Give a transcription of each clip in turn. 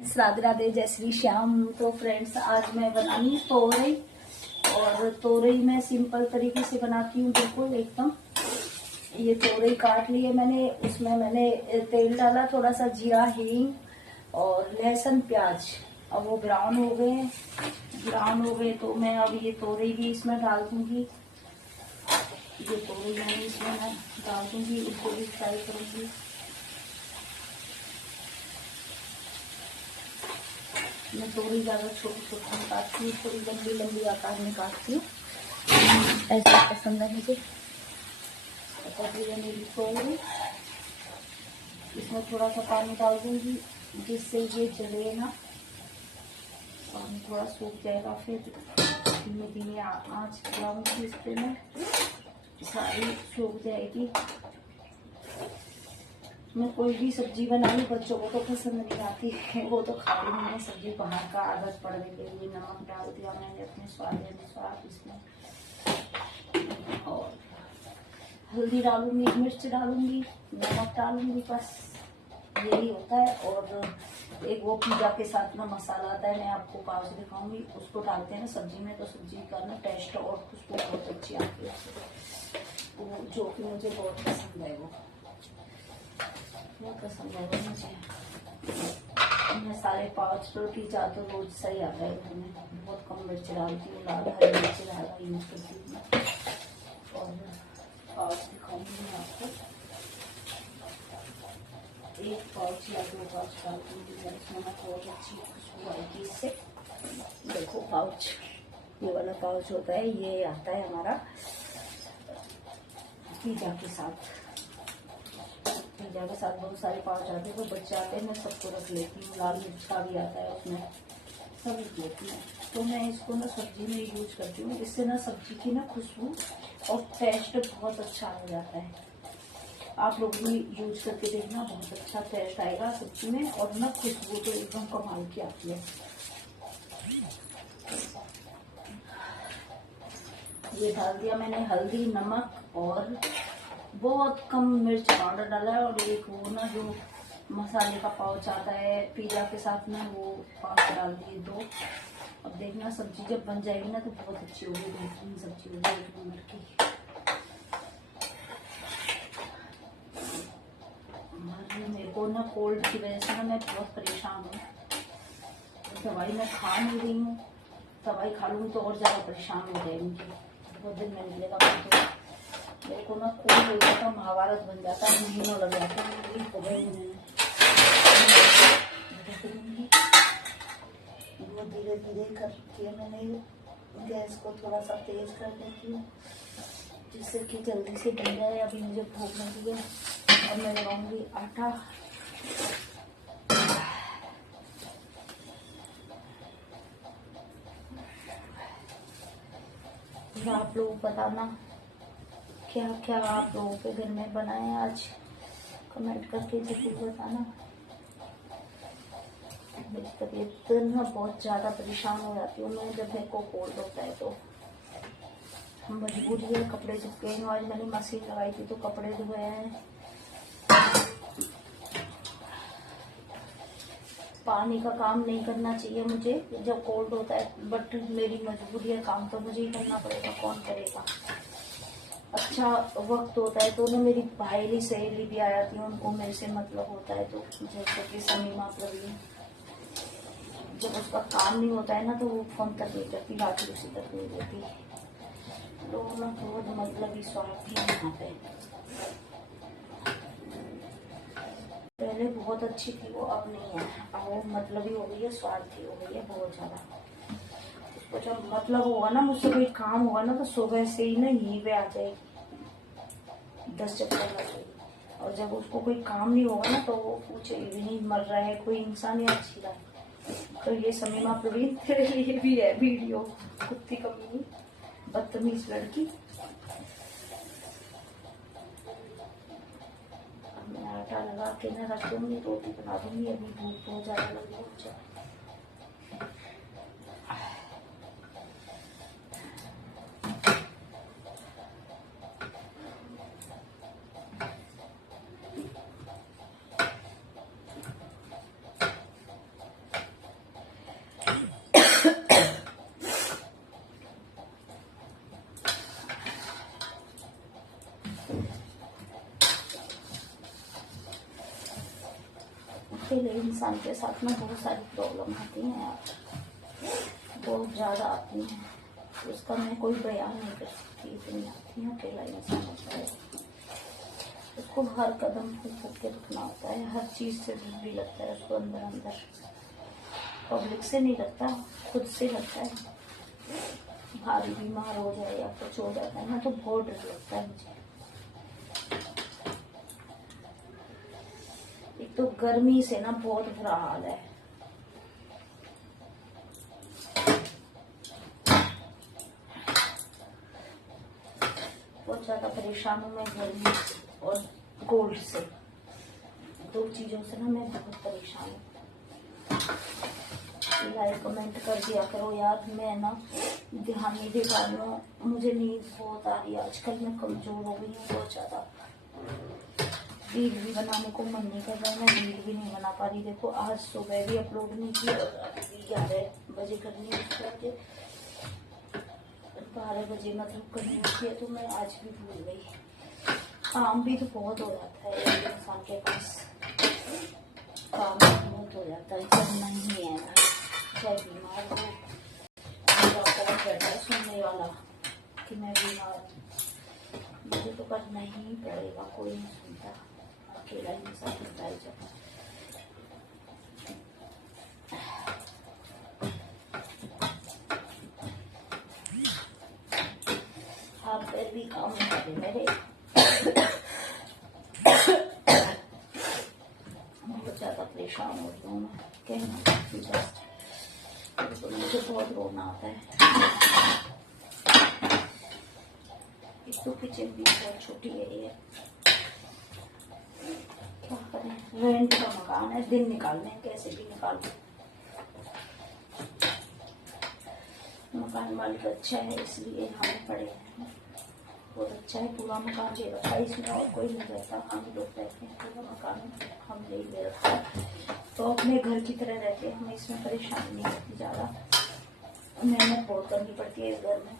राधे राधे, जय श्री श्याम। तो फ्रेंड्स, आज मैं बनानी तोरई। और तोरई मैं सिंपल तरीके से बनाती हूँ, बिल्कुल एकदम। ये तोरई काट लिए मैंने, उसमें मैंने तेल डाला, थोड़ा सा जीरा, हींग और लहसुन, प्याज। अब वो ब्राउन हो गए तो मैं अब ये तोरई भी इसमें डाल दूंगी। ये तोरई मैंने इसमें मैं डाल दूंगी, उसको भी फ्राई करूंगी। मैं तोरई ज़्यादा छोटी छोटी नहीं काटती हूँ, थोड़ी लंबी लंबी आकार में काटती हूँ, ऐसा पसंद है मुझे। मेरी तोरई, इसमें थोड़ा सा पानी डाल दूंगी जिससे ये जले ना। पानी थोड़ा सूख जाएगा, फिर धीमे धीमे आँच लगाऊंगी इस पे, मैं सारी सूख जाएगी। मैं कोई भी सब्जी बनाई, बच्चों को तो पसंद नहीं आती है, वो तो खाते नहीं है सब्जी। बाहर का आदत पड़ने के लिए नमक डाल दिया मैंने अपने स्वाद अनुसार इसमें, और हल्दी डालूंगी, मिर्च डालूंगी, नमक डालूंगी, बस यही होता है। और एक वो पिज्जा के साथ में मसाला आता है, मैं आपको पाउच दिखाऊंगी, उसको डालते हैं ना सब्जी में, तो सब्जी का ना टेस्ट और खुशबू बहुत अच्छी आती है, वो जो कि मुझे बहुत पसंद है। वो पसंद है मुझे। मैं सारे पाउच पिज्जा तो रोज सही आता है घर में। बहुत कम मिर्च डालती हूँ, लाल हरी मिर्च ज़्यादा यूज करती हूँ मैं। और पाउच दिखाऊंगी मैं आपको, एक पाउच या 2 पाउच डालती हूँ, इसमें बहुत अच्छी खुशबू आएगी इससे। देखो पाउच, ये वाला पाउच होता है, ये आता है हमारा पिज्जा के साथ। पिज्जा के साथ बहुत सारे पाउच आते हैं, तो बच्चे आते हैं, मैं सबको रख लेती हूँ। लाल मिर्च का भी आता है उसमें, सब रख लेती हूँ। तो मैं इसको ना सब्जी में यूज करती हूँ, इससे ना सब्जी की ना खुशबू और टेस्ट बहुत अच्छा हो जाता है। आप लोग भी यूज करके देखना, बहुत अच्छा टेस्ट आएगा सब्जी में, और ना खुशबू तो एकदम कमाल की आती है। ये डाल दिया मैंने हल्दी, नमक, और बहुत कम मिर्च पाउडर डाला है। और एक वो ना जो मसाले का पाउच आता है पिज्जा के साथ में, वो पाउच डाल दिए 2। अब देखना सब्जी जब बन जाएगी ना तो बहुत अच्छी होगी, बेहतरीन सब्जी होगी, 1 नंबर की। मेरे को ना कोल्ड की वजह से ना मैं बहुत परेशान हूँ। दवाई मैं खा नहीं रही हूँ, दवाई खा लूँगी तो और ज़्यादा परेशान हो जाएंगी, बहुत दिन में निकलेगा। तो मेरे को ना कोल्ड हो जाता, महाभारत बन जाता, महीनों लग जाता है। वो धीरे धीरे करके मैंने गैस को थोड़ा सा तेज कर देती हूँ, जिससे कि जल्दी से बन जाए। अभी मुझे भूख लगी है और मैं लगाऊंगी आटा। आप लोग बताना क्या क्या आप लोगों के घर में बनाए आज, कमेंट करके जरूर बताना। मेरी तबीयत ना बहुत ज़्यादा परेशान हो जाती हूँ मैं जब मेरे को कोल्ड होता है, तो मजबूरी है। कपड़े चिपके हैं, आज मैंने मशीन लगाई थी तो कपड़े धोए हैं। पानी का काम नहीं करना चाहिए मुझे जब कोल्ड होता है, बट मेरी मजबूरी है, काम तो मुझे ही करना पड़ेगा, कौन करेगा। अच्छा वक्त होता है तो ना मेरी भाई सहेली भी आ जाती है, उनको मेरे से मतलब होता है, तो जैसे कि समीमा प्रवीण, जब उसका काम नहीं होता है ना तो वो फोन तक नहीं करती, बाकी उसी तक नहीं देती। लोग ना बहुत मतलब ही स्वार्थी है यहाँ पे। पहले बहुत अच्छी थी वो, अब नहीं है, अब वो मतलब ही हो गई है, स्वार्थी हो गई है बहुत ज्यादा। उसको जब मतलब होगा ना, मुझसे कोई काम होगा ना, तो सुबह से ही ना यहीं पे आ जाएगी, 10 चक्कर लगाएगी। और जब उसको कोई काम नहीं होगा ना तो वो पूछेगी नहीं मर रहा है कोई इंसान या अच्छी रहा है। तो ये समीमा प्रवीण तेरे लिए भी है वीडियो, कुत्ती कमीनी बदतमीज लड़की। अब मैं आटा लगा के ना रख दूंगी, रोटी बना दूंगी। अभी भूख बहुत ज्यादा लगी है मुझे। इंसान के साथ में बहुत सारी प्रॉब्लम आती हैं यार, बहुत ज़्यादा आती हैं। उसका मैं कोई बयान नहीं कर सकती, इतनी आती हैं। अकेला इंसान होता है, उसको हर कदम को करके रखना होता है, हर चीज़ से डर भी लगता है उसको अंदर अंदर। पब्लिक से नहीं लगता, खुद से लगता है। भारी बीमार हो जाए या कुछ हो जाता है ना तो बहुत डर लगता है मुझे। एक तो गर्मी से ना बहुत बुरा हाल है। बहुत ज्यादा परेशान हूँ मैं गर्मी और कोल्ड से, दो चीजों से ना मैं बहुत परेशान हूँ। लाइक कमेंट कर दिया करो यार, मैं ना ध्यान नहीं दे पा रही हूँ, मुझे नींद बहुत आ रही है आजकल, मैं कमजोर हो गई हूँ बहुत ज्यादा। रील भी बनाने को मन नहीं कर रहा, मैं रील भी नहीं बना पा रही। देखो आज सुबह भी अपलोड नहीं किया और अभी 11 बजे करनी है, 12 बजे मतलब करनी होती है, तो मैं आज भी भूल गई। काम भी तो बहुत हो जाता है इंसान के पास, काम बहुत हो जाता है, करना ही है ना। चाहे बीमार हो, कौन बैठा है सुनने वाला कि मैं बीमार, मुझे तो करना ही पड़ेगा, कोई नहीं सुनता, अकेला इंसान होता है जब। हाथ पैर भी काम नहीं करते मेरे, बहुत ज्यादा परेशान हो रही हूँ मैं, कहना तो मुझे बहुत रोना आता है। एक तो किचन भी बहुत छोटी है ये, क्या करें, रेंट का मकान है, दिन निकालने कैसे भी निकाल। मकान मालिक अच्छा है इसलिए हम पड़े हैं, बहुत अच्छा है, पूरा मकान ले रखा है, इसमें और कोई नहीं रहता, हम लोग रहते हैं, पूरा मकान हमने ही ले रखा है, तो अपने घर की तरह रहते हैं, हमें इसमें परेशानी नहीं होती ज़्यादा। मेहनत बहुत करनी पड़ती है इस घर में,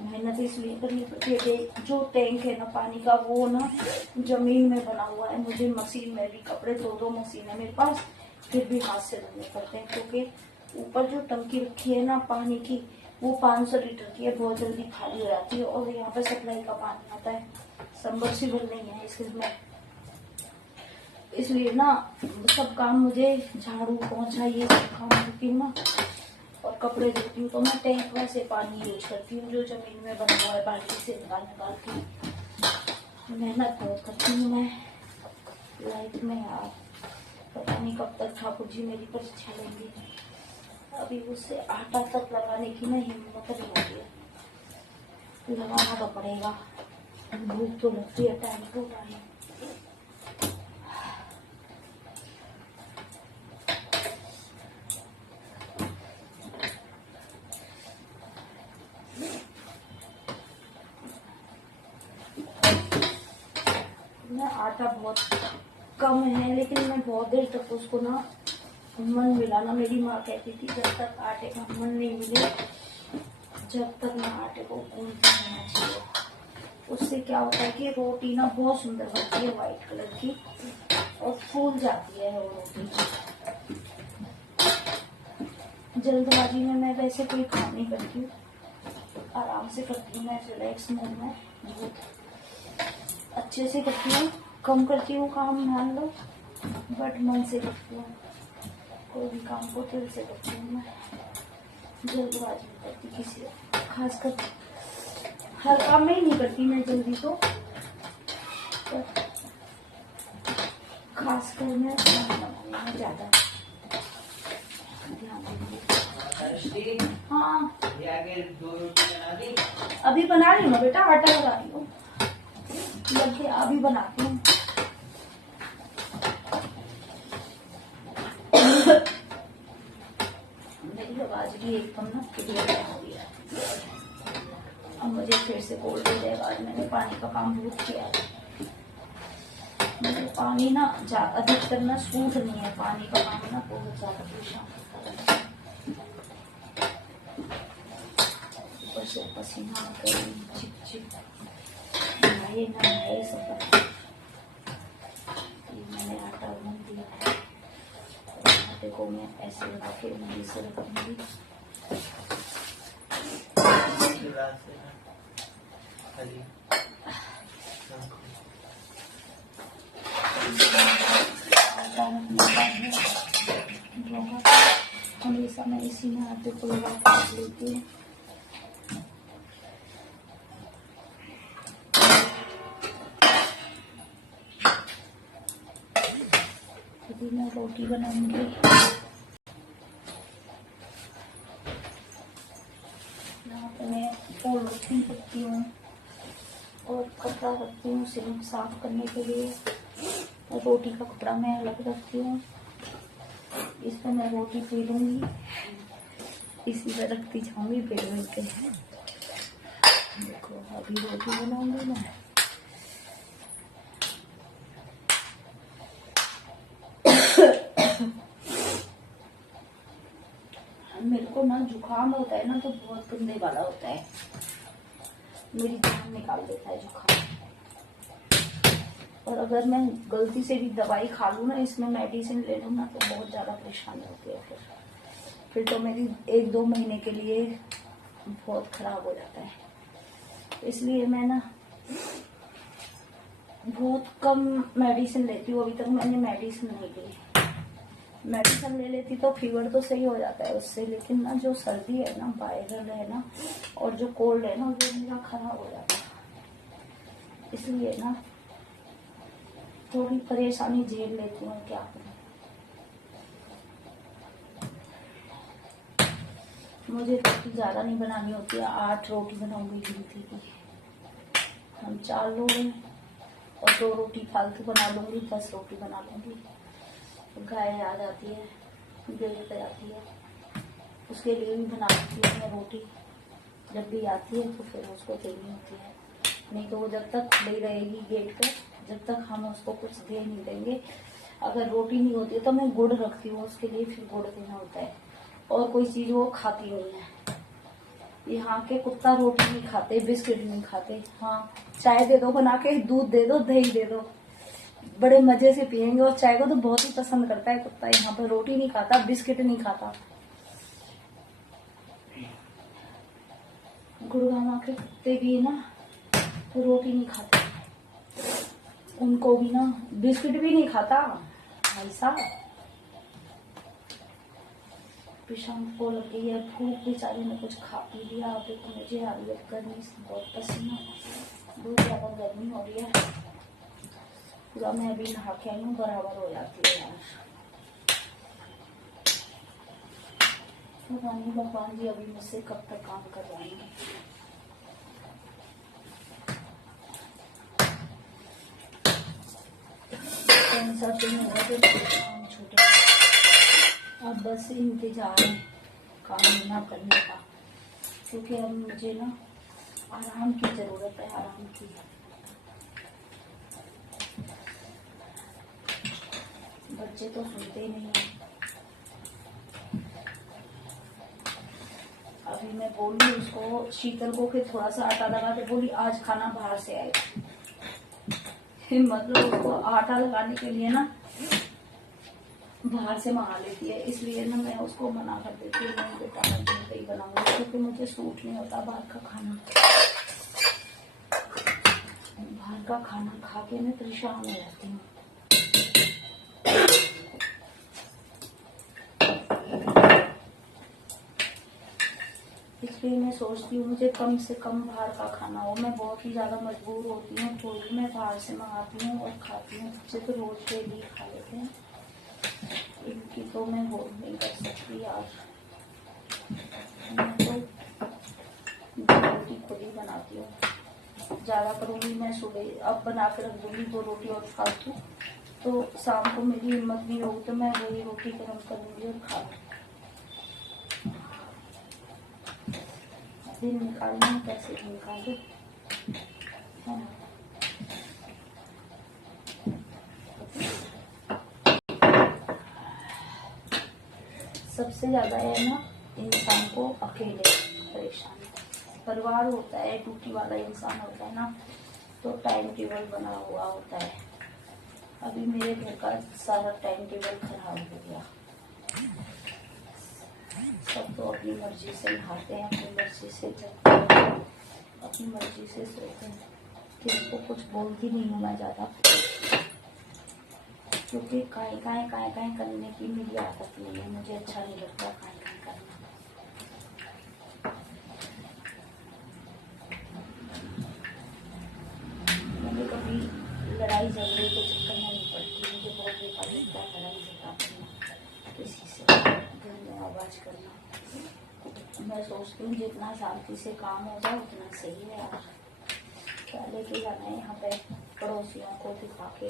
मेहनत इसलिए करनी पड़ती है कि जो टैंक है ना पानी का वो ना जमीन में बना हुआ है, मुझे मशीन में भी कपड़े दो मशीन है मेरे पास, फिर भी हाथ से धोने पड़ते हैं, क्योंकि ऊपर जो टंकी रखी है ना पानी की वो 500 लीटर की है, बहुत जल्दी खाली हो जाती है, और यहाँ पे सप्लाई का पानी आता है, सबमर्सिबल नहीं है इसमें, इसलिए ना सब काम मुझे, झाड़ू पोंछा ये सब काम करती हूँ ना, और कपड़े धोती हूँ तो मैं टैंक में से पानी यूज करती हूँ जो जमीन में बना हुआ है, बाल्टी से निकाल के। मेहनत बहुत करती हूँ मैं लाइफ में यार, पता नहीं कब तक ठाकुर जी मेरी परीक्षा लेंगे। अभी उससे आटा तक लगाने की ना हिम्मत नहीं होती है, लगाना तो पड़ेगा, भूख तो लगती है टाइम टू टाइम। आटा बहुत कम है लेकिन मैं बहुत देर तक उसको ना मन मिलाना, मेरी माँ कहती थी जब तक आटे का मन नहीं मिले जब तक ना आटे को गूंथते रहना चाहिए। उससे क्या होता है कि रोटी ना बहुत सुंदर बनती है, व्हाइट कलर की, और फूल जाती है वो रोटी। जल्दबाजी में मैं वैसे कोई काम नहीं करती हूँ, आराम से करती हूँ मैं, रिलैक्स मूड में बहुत अच्छे से करती हूँ, कम करती हूँ काम मान लो, बट मन से करती हूँ, कोई भी काम को दिल से करती हूँ मैं, जल्दबाजी नहीं करती किसी, खासकर हर काम में ही नहीं करती मैं जल्दी तो, खासकर मैं खाना बनाने में ज्यादा ध्यान दूंगी। हाँ अभी बना रही हूँ बेटा, आटा लगा रही हूँ, लगे अभी बनाती हूँ। मेरी आवाज भी एकदम ना क्लियर हो गई है, अब मुझे फिर से कोल्ड हो जाएगा। आज मैंने पानी का काम बहुत किया है, मुझे पानी ना अधिकतर ना सूट नहीं है, पानी का काम ना बहुत ज्यादा परेशान करता है, ऊपर से पसीना चिप चिप नहाए ना नहाए सब। मैंने आटा गूंथ दिया है, आटे को मैं ऐसे लगा के उंगली से रखूंगी। हमेशा मैं इसी में आटे को लगा कर लेती हूँ। अभी मैं रोटी बनाऊंगी। यहाँ पे मैं पोल रखती हूँ और कपड़ा रखती हूँ सिर्फ साफ करने के लिए। और रोटी का कपड़ा मैं अलग रखती हूँ, इसमें मैं रोटी पी लूँगी, इसी में रखती जाऊँगी बेल के। देखो अभी रोटी बनाऊँगी मैं। मेरे को ना जुकाम होता है ना तो बहुत गंदे वाला होता है, मेरी जान निकाल देता है जुकाम। और अगर मैं गलती से भी दवाई खा लूँ ना, इसमें मेडिसिन ले लूँ ना, तो बहुत ज़्यादा परेशानी होती है। फिर तो मेरी 1-2 महीने के लिए बहुत खराब हो जाता है। इसलिए मैं ना बहुत कम मेडिसिन लेती हूँ। अभी तक मैंने मेडिसिन नहीं ली। मेडिसिन ले लेती तो फीवर तो सही हो जाता है उससे, लेकिन ना जो सर्दी है ना, वायरल है ना, और जो कोल्ड है ना, वो मेरा खराब हो जाता है। इसलिए ना थोड़ी परेशानी झेल लेती हूँ, क्या करूँ। मुझे रोटी ज़्यादा नहीं बनानी होती है, 8 रोटी बनाऊंगी गिनती की। हम 4 लोग हैं और 2 रोटी फालतू बना लूँगी, 10 रोटी बना लूँगी। गाय आ जाती है, बेल पे आती है, उसके लिए भी बना लेती हूँ मैं रोटी। जब भी आती है तो फिर उसको देनी होती है, नहीं तो वो जब तक खड़ी रहेगी गेट पे, जब तक हम उसको कुछ दे नहीं देंगे। अगर रोटी नहीं होती है तो मैं गुड़ रखती हूँ उसके लिए, फिर गुड़ देना होता है। और कोई चीज़ वो खाती नहीं है। यहाँ के कुत्ता रोटी नहीं खाते, बिस्किट नहीं खाते। हाँ, चाय दे दो बना के, दूध दे दो, दही दे दो, बड़े मजे से पियेंगे। और चाय को तो बहुत ही पसंद करता है कुत्ता। यहाँ पर रोटी नहीं खाता, बिस्किट नहीं खाता। गुड़गांव के कुत्ते भी है ना, तो रोटी नहीं खाते, उनको भी ना बिस्किट भी नहीं खाता भाई साहब। शाम को लग गई है भूख, बेचारे ने कुछ खा पी लिया। देखो मुझे आ रही है गर्मी से बहुत पसीना, बहुत ज्यादा गर्मी हो रही है। पूरा मैं अभी नहा के आई हूँ, बराबर हो जाती है यार। भगवान जी अभी मुझसे कब तक काम करवाएंगे। काम छूटे, अब बस इंतजार है काम ना करने का, क्योंकि अब मुझे ना आराम की जरूरत है, आराम की। बच्चे तो सुनते ही नहीं है। अभी मैं बोली उसको, शीतल को, फिर थोड़ा सा आटा लगा के बोली आज खाना बाहर से आएगा। मतलब उसको आटा लगाने के लिए ना बाहर से मंगा लेती है, इसलिए ना मैं उसको मना कर देती हूँ। मैं बेटा मैं घर पे ही बनाऊंगी, क्योंकि मुझे सूट नहीं होता बाहर का खाना। बाहर का खाना खा के मैं परेशान हो जाती हूँ। इसलिए मैं सोचती हूँ मुझे कम से कम बाहर का खाना हो। मैं बहुत ही ज्यादा मजबूर होती हूँ तो भी मैं बाहर से मंगाती हूँ और खाती हूँ। बच्चे तो रोज डेली खा लेते हैं, इनकी तो मैं वो नहीं कर सकती यार। मैं तो रोटी खुद ही बनाती हूँ, ज्यादा करूँगी मैं सुबह। अब बना के रख दूंगी 2 रोटी और फालतू, तो शाम को मेरी हिम्मत नहीं होगी तो मैं वही रोटी गर्म करूँगी और खा लूँगी। दिन निकालना कैसे निकालूं, सबसे ज्यादा है ना इंसान को अकेले परेशान। परिवार होता है, ड्यूटी वाला इंसान होता है ना, तो टाइम टेबल बना हुआ होता है। अभी मेरे घर का सारा टाइम टेबल खराब हो गया। मर्जी से नहाते हैं, अपनी मर्जी से जगते हैं, अपनी मर्जी से सोते हैं। किसी को कुछ बोलती नहीं हूँ मैं ज़्यादा, क्योंकि काएँ करने की मेरी आदत नहीं है। मुझे अच्छा नहीं लगता काएँ करना। मुझे कभी लड़ाई झगड़े के चक्कर में नहीं पड़ती। मुझे बहुत बेकार लगता है लड़ाई झगड़ा करना, किसी से घर में आवाज़ करना। मैं सोचती हूँ जितना शांति से काम हो जाए उतना सही है यार। क्या लेके जाना है यहाँ पे पड़ोसियों को दिखा के?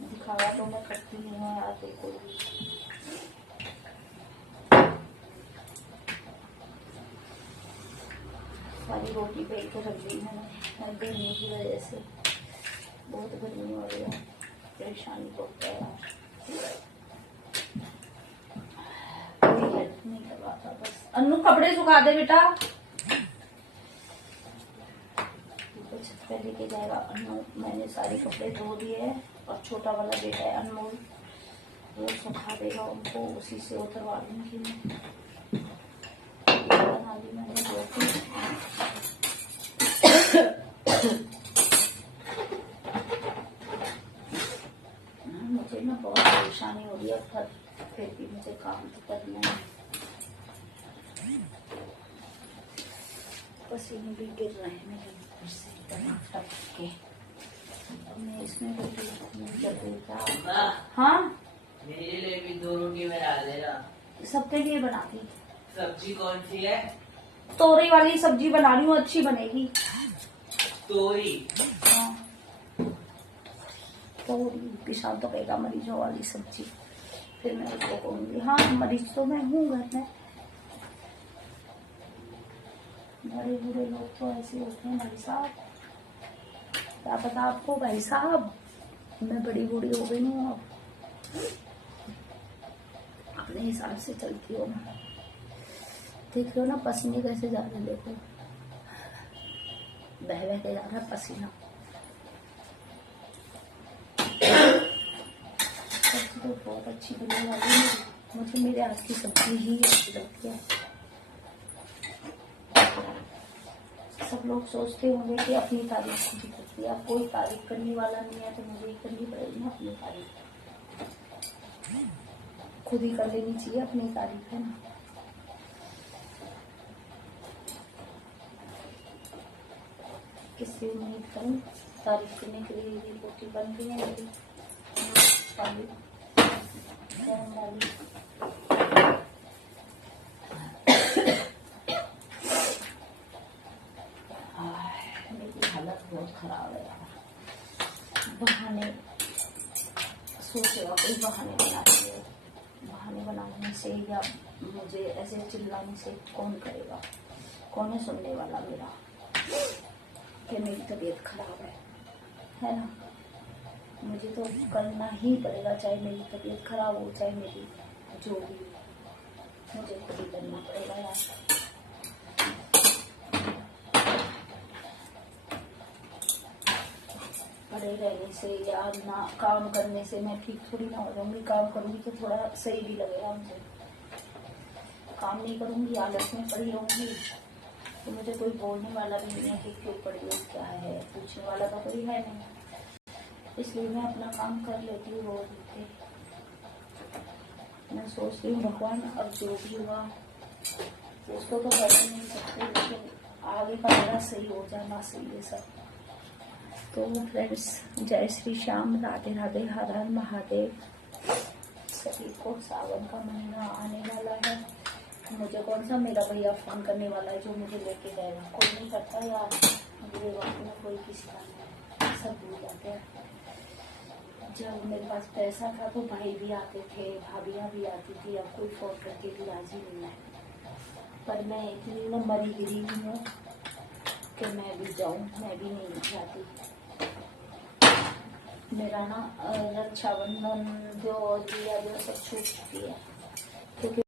दिखावा तो मैं करती नहीं हूँ यार बिल्कुल भी। सारी रोटी बेल के रख दी मैंने, गर्मी की वजह से बहुत गर्मी हो रही है, परेशानी बहुत है यार। कोई हेल्प नहीं करवाता बस। अन्नू कपड़े सुखा दे बेटा, तो छत पे लेके जाएगा अन्नू। मैंने सारे कपड़े धो दिए और छोटा वाला बेटा है अनमोल, वो सुखा देगा उनको, उसी से उतरवा दूंगी मैं। बना ली मैंने रोटी। मुझे ना बहुत परेशानी हो रही है, पर फिर भी मुझे काम तो करना है। पसीने भी गिर रहे हैं मेरे ऊपर से टप के। मैं इसमें हाँ मेरे लिए भी 2 रोटी बना देना। सबके लिए बनाती। सब्जी कौन सी है? तोरई वाली सब्जी बना रही हूँ, अच्छी बनेगी। तोरी? हाँ तोरी पिसा तो कहेगा मरीजों वाली सब्जी, फिर मैं उसको कहूँगी हाँ मरीज तो मैं हूँ घर में। बड़े बूढ़े लोग तो ऐसे होते हैं भाई साहब, क्या पता आपको भाई साहब, मैं बड़ी बूढ़ी हो गई हूँ अब, अपने हिसाब से चलती हूँ। देख रहे हो ना पसीने कैसे जा रहे, देखो बह बह के जा रहा है पसीना। सब्जी तो बहुत अच्छी बनने वाली है, मुझे मेरे हाथ की सब्जी ही अच्छी लगती है। सब लोग सोचते होंगे कि अपनी तारीफ खुद ही करती है, अब कोई तारीफ करने वाला नहीं है तो मुझे ही करनी पड़ेगी ना अपनी तारीफ। खुद ही कर लेनी चाहिए अपनी तारीफ, है ना। किससे उम्मीद करूं तारीफ करने के लिए? ये रोटी बन गई है मेरी, मेरी हालत बहुत खराब है यार। बहाने सोचेगा कोई बहाने बनाएंगे, बहाने बनाने से या मुझे ऐसे चिल्लाने से कौन करेगा, कौन है सुनने वाला मेरा कि मेरी तबीयत खराब है ना। मुझे तो करना ही पड़ेगा, चाहे मेरी तबीयत खराब हो चाहे मेरी जो भी, मुझे खुद ही करना पड़ेगा यार। पड़े रहने से या ना काम करने से मैं ठीक थोड़ी ना हो जाऊंगी। काम करूंगी तो थोड़ा सही भी लगेगा मुझे। काम नहीं करूंगी, आलस में पड़ी रहूंगी तो मुझे कोई बोलने वाला भी नहीं है कि क्यों पड़ी हो, क्या है, पूछने वाला तो कोई है नहीं। इसलिए मैं अपना काम कर लेती हूँ रोज उठ के। मैं सोचती हूँ भगवान अब जो भी हुआ उसको तो कर नहीं सकते, लेकिन आगे का मेरा सही हो जाना सही है सब। तो फ्रेंड्स जय श्री श्याम, राधे राधे, हर हर महादेव। सभी को सावन का महीना आने वाला है। मुझे कौन सा मेरा भैया फोन करने वाला है जो मुझे लेके जाएगा? कोई नहीं करता यार, मेरे वक्त में कोई किसी का नहीं, सब भूल जाते हैं। जब मेरे पास पैसा था तो भाई भी आते थे, भाभियाँ भी आती थी, अब कोई फोन करके भी राजी नहीं है। पर मैं इतनी न मरी गिरी हुई हूँ कि मैं भी जाऊँ, मैं भी नहीं जाती। मेरा ना रक्षाबंधन जो दिया जो सब छूट चुकी है, क्योंकि